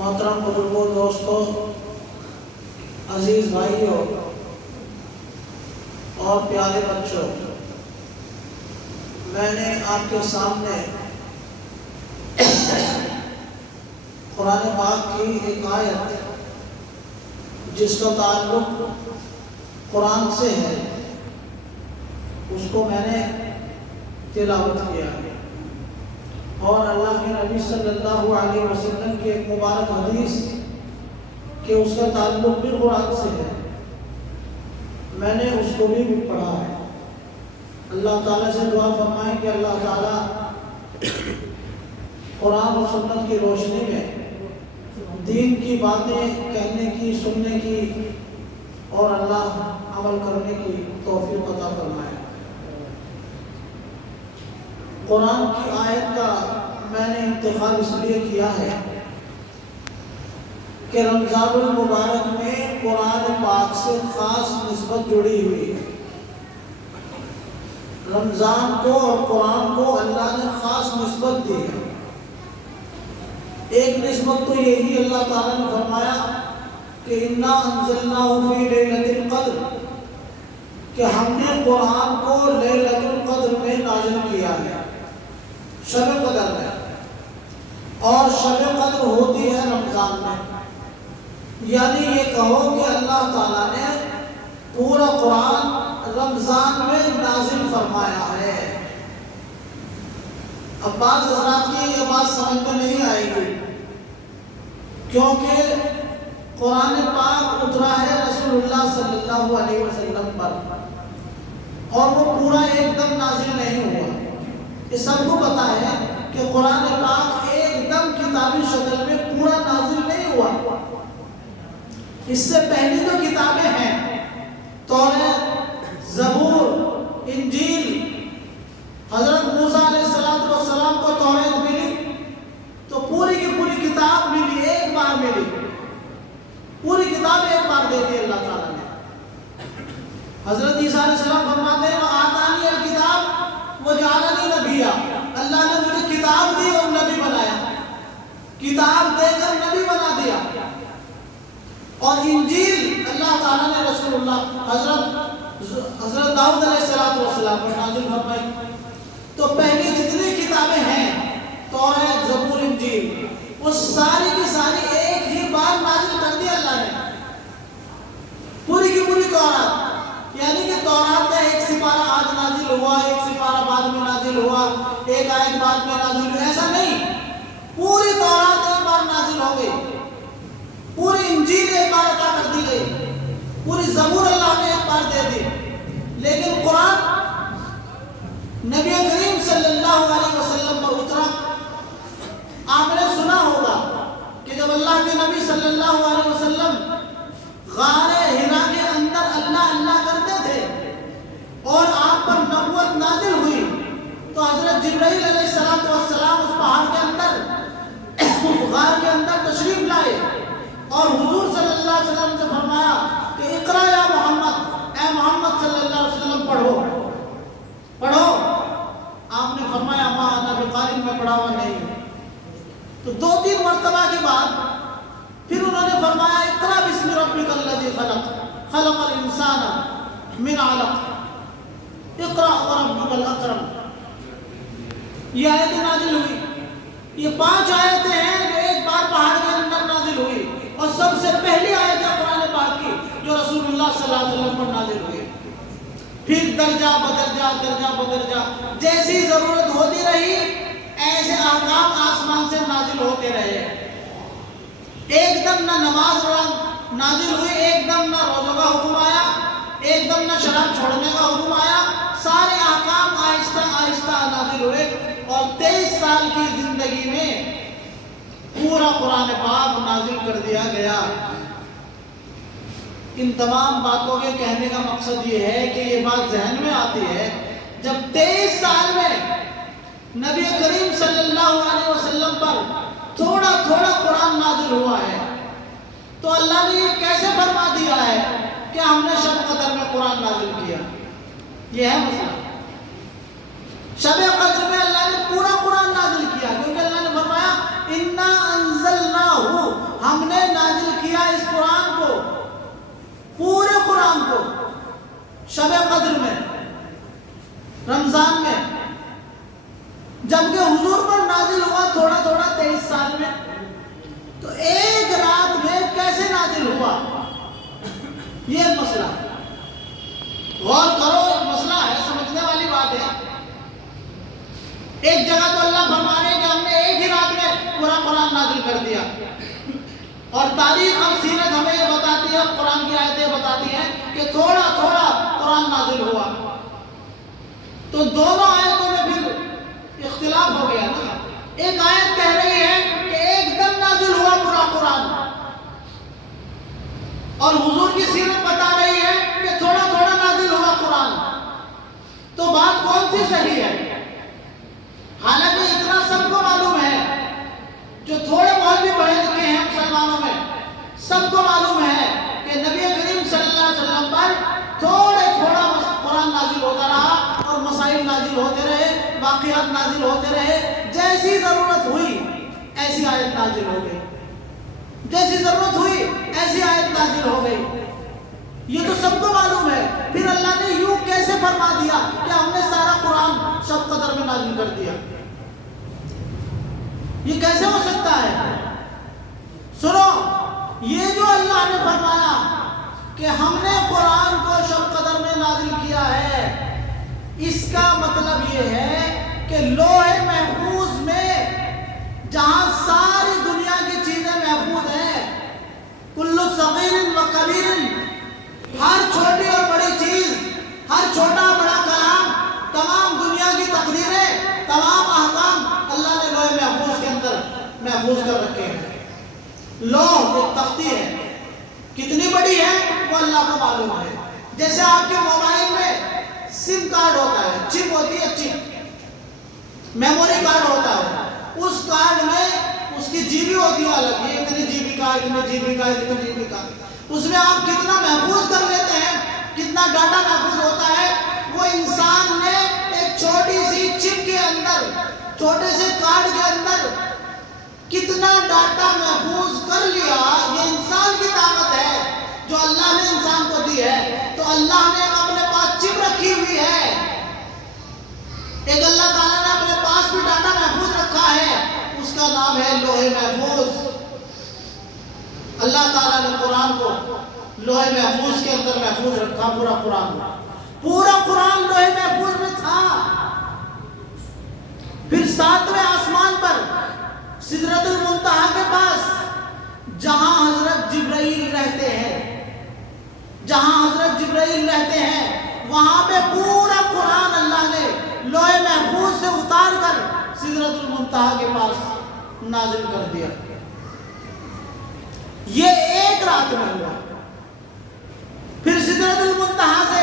محترم بزرگوں، دوستوں، عزیز بھائیوں اور پیارے بچوں، میں نے آپ کے سامنے قرآن پاک کی ایک آیت جس کا تعلق قرآن سے ہے اس کو میں نے تلاوت کیا ہے، اور اللہ کے نبی صلی اللہ علیہ وسلم کی ایک مبارک حدیث کہ اس کا تعلق بھی قرآن سے ہے، میں نے اس کو بھی پڑھا ہے۔ اللہ تعالیٰ سے دعا فرمائیں کہ اللہ تعالیٰ قرآن و سنت کی روشنی میں دین کی باتیں کہنے کی، سننے کی اور اللہ عمل کرنے کی توفیق عطا فرمائے۔ قرآن کی آیت کا میں نے انتخاب اس لیے کیا ہے کہ رمضان المبارک میں قرآن پاک سے خاص نسبت جڑی ہوئی ہے۔ رمضان کو اور قرآن کو اللہ نے خاص نسبت دی ہے۔ ایک نسبت تو یہی اللہ تعالیٰ نے فرمایا کہ اِنَّا أَنزَلْنَاهُ فِي لَيْلَةِ الْقَدْرِ، کہ ہم نے قرآن کو لیلۃ القدر میں نازل کیا ہے، شب قدر میں، اور شب قدر ہوتی ہے رمضان میں۔ یعنی یہ کہو کہ اللہ تعالیٰ نے پورا قرآن رمضان میں نازل فرمایا ہے۔ اب بعض حضرات کی یہ بات سمجھ میں نہیں آئے گی، کیونکہ قرآن پاک اترا ہے رسول اللہ صلی اللہ علیہ وسلم پر، اور وہ پورا ایک دم نازل نہیں ہوا۔ یہ سب کو پتا ہے کہ قرآن پاک ایک دم کتابی شکل میں پورا نازل نہیں ہوا۔ اس سے پہلی جو کتابیں ہیں، توریت، زبور، انجیل، حضرت موسیٰ علیہ السلام کو توریت ملی تو پوری کی پوری کتاب ملی، ایک بار ملی، پوری کتاب ایک بار دے دی اللہ تعالیٰ نے۔ حضرت عیسیٰ علیہ السلام فرماتے ہیں وَآتَانِيَ الْكِتَابَ وَجَعَلَنِي نَبِيًّا، اللہ نے مجھے کتاب دی اور نبی بنایا، کتاب دے کر نبی بنا دیا۔ اور انجیل اللہ تعالیٰ نے رسول اللہ حضرت داؤد علیہ السلام پر نازل فرمائی۔ تو پہلی جتنی کتابیں ہیں، توریت، زبور، انجیل، وہ ساری کی ساری ایک ہی بار نازل کر دی اللہ نے، پوری کی پوری تورات۔ یعنی کہ تورات کا ایک سپارہ آج نازل ہوا، ایک سپارہ بعد میں نازل ہوا، ایک آیت بعد میں نازل ہوئی، ایسا نہیں، پوری تورات ایک بار نازل ہو گئی، پوری انجیل ایک بار عطا کر دی گئی، پوری زبور اللہ نے ایک بار دے دی۔ لیکن قرآن نبی کریم صلی اللہ علیہ وسلم پر اترا۔ آپ نے سنا ہوگا کہ جب اللہ کے نبی صلی اللہ علیہ وسلم غار حرا کے اندر اللہ اللہ کرتے تھے اور آپ پر نبوت نازل ہوئی، تو حضرت جبرائیل علیہ السلام اس پہاڑ کے اندر، غار کے اندر تشریف لائے اور حضور صلی اللہ علیہ وسلم سے فرمایا کہ اقرا یا محمد، اے محمد صلی اللہ علیہ وسلم پڑھو۔ آپ نے فرمایا ما انا بقارئ، میں پڑھا ہوا نہیں۔ تو 2-3 مرتبہ کے بعد پھر انہوں نے فرمایا اقرا بسم ربک الذی خلق، خلق الانسان من علق، اقرا وربک الاکرم۔ یہ آیت نازل ہوئی۔ یہ 5 آیتیں ہیں جو ایک بار پہاڑ کے اندر نازل ہوئی، اور سب سے پہلی آیت ہے قرآن پاک کی جو رسول اللہ صلی اللہ علیہ وسلم پر نازل ہوئی۔ پھر درجہ بدرجہ جیسی ضرورت ہوتی رہی، ایسے احکام آسمان سے نازل ہوتے رہے۔ ایک دم نہ نماز نازل ہوئی، ایک دم نہ روزوں کا حکم آیا، ایک دم نہ شراب چھوڑنے کا حکم آیا، سارے احکام آہستہ آہستہ نازل ہوئے، اور 23 سال کی زندگی میں پورا قرآن پاک نازل کر دیا گیا۔ ان تمام باتوں کے کہنے کا مقصد یہ ہے کہ یہ بات ذہن میں آتی ہے جب 23 سال میں نبی کریم صلی اللہ علیہ وسلم پر تھوڑا تھوڑا قرآن نازل ہوا ہے، تو اللہ نے یہ کیسے فرما دیا ہے کہ ہم نے شب قدر میں قرآن نازل کیا؟ یہ ہے مسئلہ۔ شب قدر میں اللہ نے پورا قرآن نازل کیا، کیونکہ اللہ نے فرمایا اِنَّا أَنزَلْنَاهُ شب قدر میں، رمضان میں، جبکہ حضور پر نازل ہوا تھوڑا تھوڑا 23 سال میں، تو ایک رات میں کیسے نازل ہوا؟ یہ مسئلہ غور کرو، ایک مسئلہ ہے، سمجھنے والی بات ہے۔ ایک جگہ تو اللہ فرما رہے ہیں کہ ہم نے ایک ہی رات میں پورا قرآن نازل کر دیا، اور تاریخ اور سیرت ہمیں یہ بتاتی ہے، قرآن کی آیتیں بتاتی ہیں کہ تھوڑا تھوڑا قرآن نازل ہوا۔ تو دونوں آیتوں میں پھر اختلاف ہو گیا نا۔ ایک آیت کہہ رہی ہے کہ ایک دم نازل ہوا پورا قرآن، اور حضور کی سیرت بتا رہی ہے کہ تھوڑا تھوڑا نازل ہوا قرآن۔ تو بات کون سی صحیح ہے؟ حالانکہ اتنا سب کو معلوم ہے، جو تھوڑے بہت بھی پڑھے لکھے ہیں مسلمانوں میں، سب کو معلوم ہے کہ نبی کریم صلی اللہ علیہ وسلم پر تھوڑے تھوڑا قرآن نازل ہوتا رہا، اور مسائل نازل ہوتے رہے، واقعات نازل ہوتے رہے، جیسی ضرورت ہوئی ایسی آیت نازل ہو گئی، جیسی ضرورت ہوئی ایسی آیت نازل ہو گئی۔ یہ تو سب کو معلوم ہے، پھر اللہ نے یوں کیسے فرما دیا کہ ہم نے سارا قرآن شب قدر میں نازل کر دیا؟ یہ کیسے ہو سکتا ہے؟ سنو، یہ جو اللہ نے فرمایا کہ ہم نے قرآن کو شب قدر میں نازل کیا ہے، اس کا مطلب یہ ہے کہ لوح محفوظ میں جہاں ساری دنیا کی چیزیں محفوظ ہیں، کل صغیر و کبیر، ہر چھوٹی اور بڑی چیز، ہر چھوٹا بڑا کلام، تمام دنیا کی تقدیریں، تمام احکام اللہ نے لوح محفوظ کے اندر محفوظ کر رکھے ہیں۔ لوح ایک تختی ہے، کتنی بڑی ہے وہ اللہ کو معلوم ہے۔ جیسے آپ کے موبائل میں سم کارڈ ہوتا ہے، چپ ہوتی ہے، چپ میموری کارڈ ہوتا ہے، اس کارڈ میں اس کی جی بی ہوتی ہے الگ، یہ اتنی جی بی کا، اتنی جی بی کا، اتنی جی بی کا، اس میں آپ کتنا محفوظ کر لیتے ہیں، کتنا ڈاٹا محفوظ ہوتا ہے۔ وہ انسان نے ایک چھوٹی سی چپ کے اندر، چھوٹے سے کارڈ کے اندر کتنا ڈاٹا محفوظ کر لیا۔ یہ انسان کی طاقت ہے جو اللہ نے انسان کو دی ہے۔ تو اللہ نے اپنے پاس چپ رکھی ہوئی ہے، ایک اللہ تعالیٰ نے اپنے پاس بھی ڈاٹا محفوظ رکھا ہے، اس کا نام ہے لوح محفوظ۔ اللہ تعالیٰ نے قرآن کو لوح محفوظ کے اندر محفوظ رکھا، پورا قرآن لوح محفوظ میں تھا۔ پھر 7ویں آسمان پر سدرۃ المنتہا کے پاس جہاں حضرت جبرائیل رہتے ہیں، وہاں پہ پورا قرآن اللہ نے لوح محفوظ سے اتار کر سدرۃ المنتہا کے پاس نازل کر دیا۔ یہ ایک رات میں ہوا۔ پھر سدرۃ المنتہا سے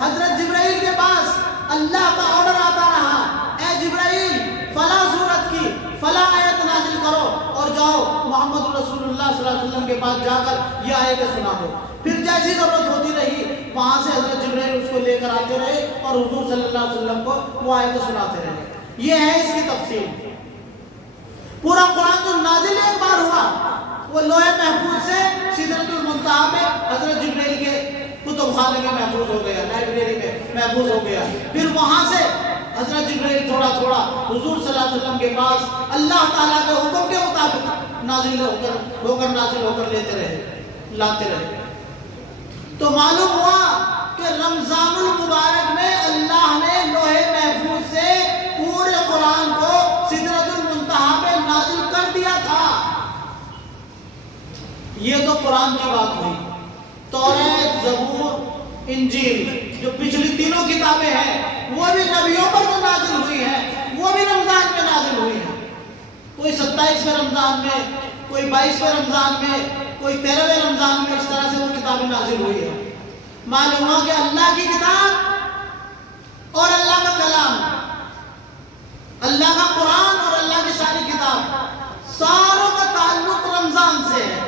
حضرت جبرائیل کے پاس اللہ کا آرڈر آتا رہا، اے جبرائیل فلاں سورت کی فلاں آیت نازل کرو، اور جاؤ محمد رسول اللہ صلی اللہ علیہ وسلم کے پاس جا کر یہ آیتیں سنا دو۔ پھر جیسی ضرورت ہوتی رہی وہاں سے حضرت جبرائیل اس کو لے کر آتے رہے اور حضور صلی اللہ علیہ وسلم کو وہ آیتیں سناتے رہے۔ یہ ہے اس کی تفصیل۔ پورا قرآن جو نازل ایک بار ہوا، وہ لوح محفوظ سے سدرۃ المنتہا میں حضرت جبرائیل کے کتب خانے میں محفوظ ہو گیا، لائبریری میں محفوظ ہو گیا۔ پھر وہاں سے حضرت جبرائیل تھوڑا تھوڑا حضور صلی اللہ علیہ وسلم کے پاس اللہ تعالیٰ کے حکم کے مطابق نازل ہو کر لاتے رہے۔ تو معلوم ہوا کہ رمضان المبارک میں اللہ نے لوح محفوظ سے پورے قرآن کو سدرۃ المنتہا میں نازل کر دیا تھا۔ یہ تو قرآن کی بات ہوئی۔ توریت، زبور، انجیل جو پچھلی تینوں کتابیں ہیں وہ بھی نبیوں پر جو نازل ہوئی ہیں وہ بھی رمضان میں نازل ہوئی ہیں۔ کوئی 27ویں رمضان میں، کوئی 22ویں رمضان میں، کوئی 13ویں رمضان میں، اس طرح سے وہ کتابیں نازل ہوئی ہیں۔ معلوم ہوا کہ اللہ کی کتاب اور اللہ کا کلام، اللہ کا قرآن اور اللہ کی ساری کتاب، ساروں کا تعلق رمضان سے ہے۔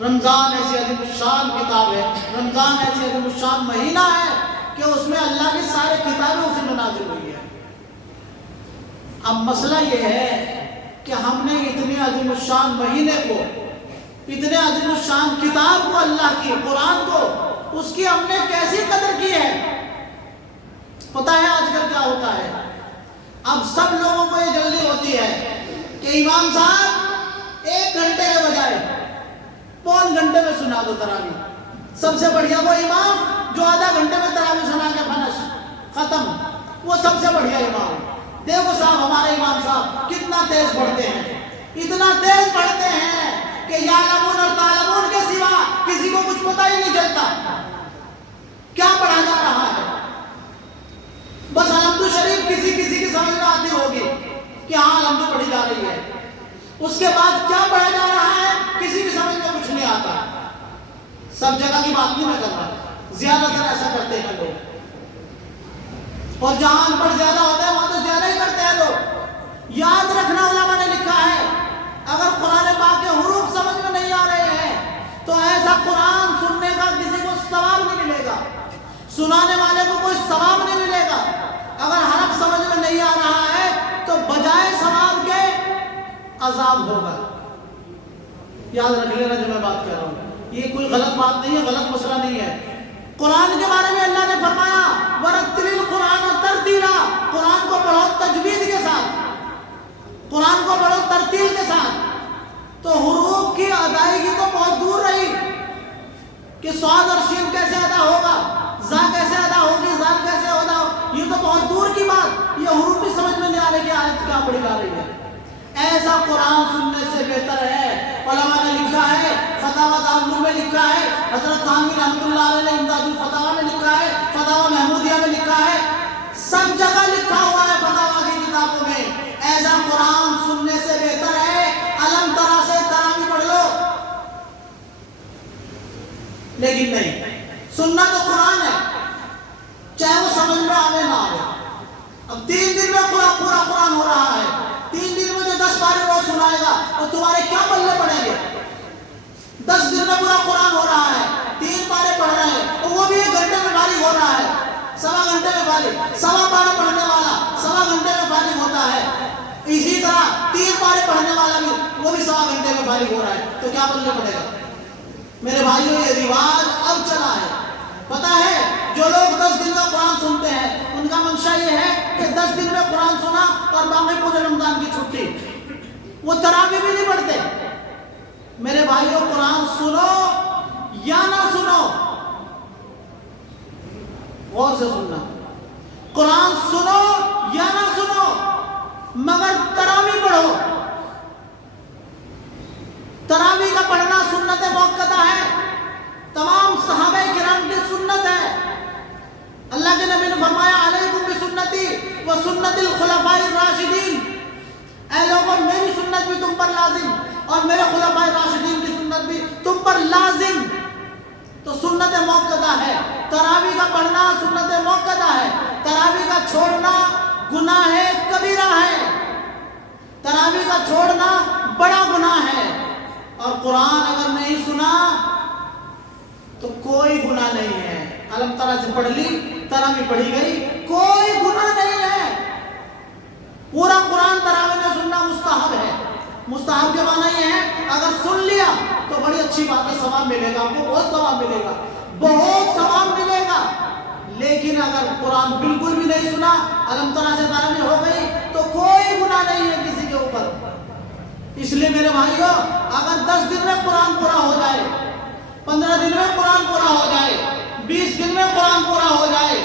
رمضان ایسی عظیم الشان کتاب ہے، رمضان ایسی عظیم الشان مہینہ ہے کہ اس میں اللہ کی ساری کتابیں اسی میں نازل ہوئی ہے۔ اب مسئلہ یہ ہے کہ ہم نے اتنے عظیم الشان مہینے کو، اتنے عظیم الشان کتاب کو، اللہ کی قرآن کو اس کی ہم نے کیسی قدر کی ہے؟ پتہ ہے آج کل کیا ہوتا ہے؟ اب سب لوگوں کو یہ جلدی ہوتی ہے کہ امام صاحب 1 گھنٹے کے بجائے 1.25 گھنٹے میں سنا دو تراویح۔ سب سے بڑھیا وہ امام جو آدھا گھنٹے میں تراویح سنا کے فنش ختم، وہ سب سے بڑھیا امام۔ دیکھو صاحب ہمارے امام صاحب کتنا تیز پڑھتے ہیں، اتنا تیز پڑھتے ہیں کہ یعلمون اور تعلمون کے سوا کسی کو کچھ پتہ ہی نہیں چلتا کیا پڑھا جا رہا ہے۔ بس الحمد شریف کسی کی سمجھ میں آتی ہوگی کہ ہاں الحمد پڑھی جا رہی ہے، اس کے بعد کیا پڑھا جا رہا ہے کسی کی سمجھ میں کچھ نہیں آتا۔ سب جگہ کی بات نہیں میں کر رہا، زیادہ تر ایسا کرتے ہیں لوگ، اور جہاں ان پڑھ زیادہ ہوتا ہے وہاں تو زیادہ ہی کرتے ہیں لوگ۔ یاد رکھنا علماء نے لکھا ہے اگر قرآن پاک کے حروف سمجھ میں نہیں آ رہے ہیں تو ایسا قرآن سننے کا کسی کو ثواب نہیں ملے گا، سنانے والے کو کوئی ثواب نہیں ملے گا۔ اگر حرف سمجھ میں نہیں آ رہا ہے تو بجائے ثواب کے عذاب ہوگا۔ یاد رکھ لینا جو میں بات کر رہا ہوں، یہ کوئی غلط بات نہیں ہے، غلط مسئلہ نہیں ہے۔ قرآن کے بارے میں اللہ نے فرمایا وَرَتِّلِ الْقُرْآنَ تَرْتِيلًا، قرآن کو پڑھو تجوید کے ساتھ، قرآن کو پڑھو ترتیل کے ساتھ۔ تو حروف کی ادائیگی تو بہت دور رہی کہ صاد اور شین کیسے ادا ہوگا، زا کیسے ادا ہوگی، زال کیسے ادا ہوگی، یہ تو بہت دور کی بات۔ یہ حروف بھی سمجھ میں نہیں آ رہے کہ آیت کیا پڑھی جا رہی ہے۔ ایسا قرآن سننے سے بہتر ہے، علماء نے لکھا ہے، فتاوی دارالعلوم میں لکھا ہے، حضرت تھانوی رحمۃ اللہ علیہ نے امداد الفتاوی میں لکھا ہے، فتاوی محمودیہ میں لکھا ہے، سب جگہ لکھا ہوا ہے فتاوی کی کتابوں میں۔ ایسا قرآن سننے سے بہتر ہے علم طرح سے تراویح پڑھ لو، لیکن نہیں، سننا تو قرآن ہے چاہے وہ سمجھ میں آوے نہ آوے۔ اب 3 دن میں پورا قرآن ہو رہا ہے، 3 دن میں جو 10 پارے روز سنائے گا تو تمہارے کیا پلے پڑیں گے؟ 10 دن میں پورا قرآن ہو رہا ہے، 3 پارے پڑھ رہے ہیں، تو وہ بھی 1 گھنٹے میں فارغ ہو رہا ہے، 1.25 گھنٹے میں فارغ، 1.25 پارہ پڑھنے والا 1.25 گھنٹے میں فارغ ہوتا ہے۔ اسی طرح 3 پارے پڑھنے والا بھی وہ بھی 1.25 گھنٹے میں فارغ ہو رہا ہے، تو کیا پلے پڑے گا؟ میرے بھائیوں یہ رواج اب چلا ہے، پتہ ہے جو لوگ 10 دن کا قرآن سنتے ہیں ان کا منشا یہ ہے کہ 10 دن میں قرآن سنا اور باقی پورے رمضان کی چھٹی، وہ تراویح بھی نہیں پڑھتے۔ میرے بھائیوں قرآن سنو یا نہ سنو، غور سے سننا، قرآن سنو یا نہ سنو مگر تراویح پڑھو۔ تراویح کا پڑھنا سنت موقتہ ہے، تمام صحابہ کرام کی سنت ہے۔ اللہ کے نبی نے فرمایا علیکم بسنتی و سنت الخلفاء الراشدین، اے لوگوں میری سنت بھی تم پر لازم اور میرے خلفاء راشدین کی سنت بھی تم پر لازم۔ تو سنت موقتہ ہے، تراویح کا پڑھنا سنت موقتہ ہے، تراویح کا چھوڑنا گناہ کبیرہ ہے، تراویح کا چھوڑنا بڑا گناہ ہے۔ اور قرآن اگر نہیں سنا تو کوئی گناہ نہیں ہے، علم طرح سے پڑھ لی، تراویح پڑھی گئی، کوئی گناہ نہیں ہے۔ پورا قرآن تراویح میں سننا مستحب ہے۔ مستحب کے معنی یہ ہے اگر سن لیا تو بڑی اچھی بات ہے، ثواب ملے گا، آپ کو بہت ثواب ملے گا، بہت ثواب ملے گا۔ لیکن اگر قرآن بالکل بھی نہیں سنا، علم طرح سے تراویح ہو گئی تو کوئی گناہ نہیں ہے کسی کے اوپر۔ اس لیے میرے بھائیوں اگر 10 دن میں قرآن پورا ہو جائے، 15 دن میں قرآن پورا ہو جائے، 20 دن میں قرآن پورا ہو جائے،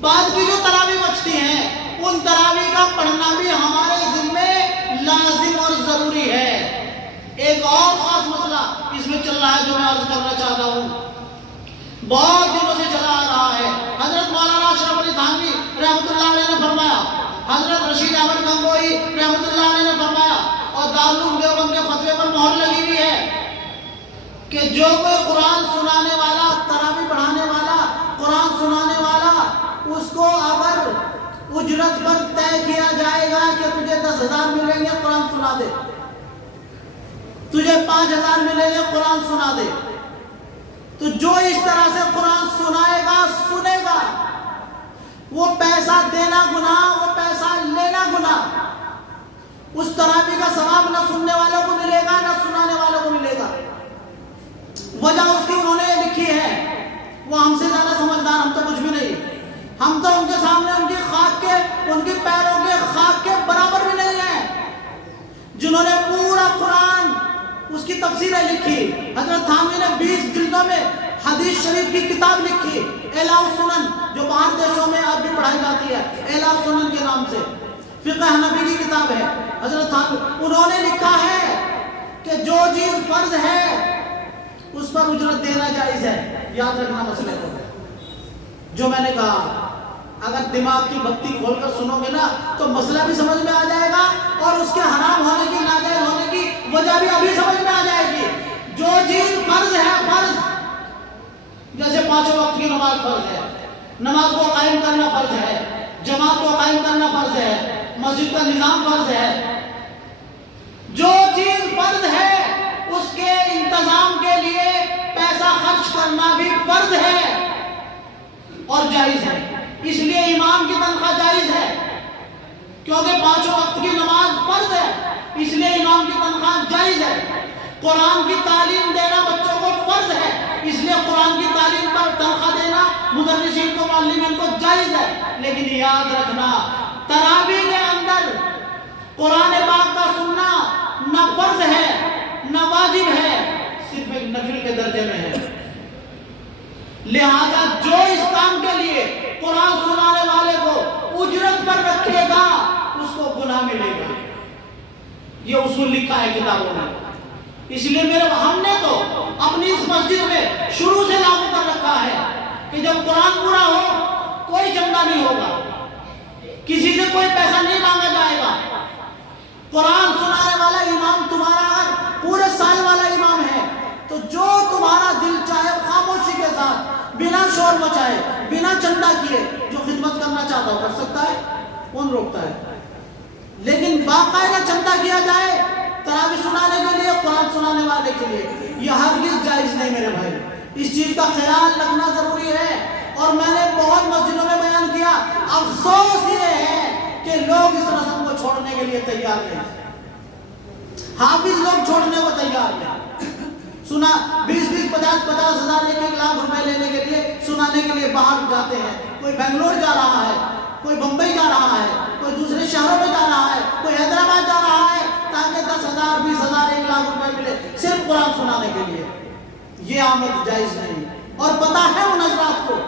بعد کی جو تراویح بچتی ہیں ان تراویح کا پڑھنا بھی ہمارے ذمے لازم اور ضروری ہے۔ ایک اور خاص مسئلہ اس میں چل رہا ہے جو میں عرض کرنا چاہتا ہوں، بہت دنوں سے چلا آ رہا ہے۔ حضرت مولانا اشرف علی تھانوی رحمۃ اللہ علیہ نے فرمایا، حضرت رشید احمد گنگوئی رحمۃ اللہ علیہ نے فرمایا، اور دارالعلوم دیوبند کے فتوے پر مہر لگی ہوئی ہے کہ جو کوئی قرآن سنانے والا، تراویح پڑھانے والا، قرآن سنانے والا، اس کو اگر اجرت پر طے کیا جائے گا کہ تجھے 10,000 ملیں گے قرآن سنا دے، تجھے 5,000 ملیں گے قرآن سنا دے، تو جو اس طرح سے قرآن سنائے گا سنے گا، وہ پیسہ دینا گناہ، وہ پیسہ لینا گناہ، اس تراویح کا ثواب نہ سننے والوں کو ملے گا نہ سنانے والوں کو ملے گا۔ وجہ اس کی انہوں نے لکھی ہے وہ ہم سے زیادہ سمجھدار، ہم تو کچھ بھی نہیں، ہم تو ان کے سامنے ان کی خاک کے، ان کی پیروں کے خاک کے برابر بھی نہیں ہیں، جنہوں نے پورا قرآن اس کی تفسیریں لکھی۔ حضرت تھانوی نے 20 جلدوں میں حدیث شریف کی کتاب لکھی، اعلاء السنن، جو باہر دیشوں میں اب بھی پڑھائی جاتی ہے، اعلاء السنن کے نام سے فقہ حنفی کی کتاب ہے۔ حضرت تھانوی انہوں نے لکھا ہے کہ جو چیز فرض ہے اس پر اجرت دینا جائز ہے۔ یاد رکھنا مسئلے کو، جو میں نے کہا اگر دماغ کی بتی کھول کر سنو گے نا تو مسئلہ بھی سمجھ میں آ جائے گا، اور اس کے حرام ہونے کی، ناجائز ہونے کی وجہ بھی ابھی سمجھ میں آ جائے گی۔ جو چیز فرض ہے، فرض جیسے 5 وقت کی نماز فرض ہے، نماز کو قائم کرنا فرض ہے، جماعت کو قائم کرنا فرض ہے، مسجد کا نظام فرض ہے۔ جو چیز فرض ہے اس کے انتظام کے لیے پیسہ خرچ کرنا بھی فرض ہے اور جائز ہے۔ اس لیے امام کی تنخواہ جائز ہے، کیونکہ 5 وقت کی نماز فرض ہے، اس لیے امام کی تنخواہ جائز ہے۔ قرآن کی تعلیم دینا بچوں کو فرض ہے، اس لیے قرآن کی تعلیم پر تنخواہ دینا مدرسین کو، معلمین کو جائز ہے۔ لیکن یاد رکھنا تراویح کے اندر قرآن پاک کا سننا نہ فرض ہے نہ واجب ہے، صرف ایک نفل کے درجے میں ہے۔ لہذا جو اس کام کے لیے قرآن سنانے والے کو اجرت پر رکھے گا اس کو گناہ ملے گا، یہ اصول لکھا ہے کتابوں میں۔ اس لیے ہم نے تو اپنی اس مسجد میں شروع سے لاگو کر رکھا ہے کہ جب قرآن پورا ہو کوئی چندہ نہیں ہوگا، کسی سے کوئی پیسہ نہیں مانگا جائے گا۔ قرآن سنانے والا امام تمہارا اگر پورے سال والا امام ہے تو جو تمہارا دل چاہے خاموشی کے ساتھ، بنا شور مچائے، بنا چندہ کیے، جو خدمت کرنا چاہتا ہو کر سکتا ہے، کون روکتا ہے؟ لیکن باقاعدہ چندہ کیا جائے تراویح سنانے کے لیے، قرآن سنانے والے کے لیے، یہ ہرگز جائز نہیں میرے بھائی۔ اس چیز کا خیال رکھنا ضروری ہے، اور میں نے بہت مسجدوں میں بیان کیا، افسوس یہ ہے کہ لوگ اس رسم کو چھوڑنے کے لیے تیار نہیں، حافظ لوگ چھوڑنے کو تیار نہیں۔ سنا 20-20, 50-50 ہزار، 1-1 لاکھ روپے لینے کے لیے سنانے کے لیے باہر جاتے ہیں، کوئی بنگلور جا رہا ہے، کوئی بمبئی جا رہا ہے، کوئی دوسرے شہروں میں جا رہا ہے، کوئی حیدرآباد جا رہا ہے، تاکہ 10,000, 20,000, 1 لاکھ روپے ملے صرف قرآن سنانے کے لیے۔ یہ آمد جائز نہیں، اور پتہ ہے ان حضرات کو،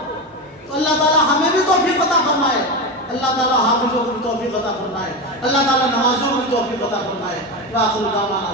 تو اللہ تعالیٰ ہمیں بھی توفیق عطا فرمائے، اللہ تعالیٰ حافظوں کو بھی توفیق عطا فرمائے، اللہ تعالیٰ نمازوں کو بھی توفیق عطا فرمائے۔ وآخر دعوانا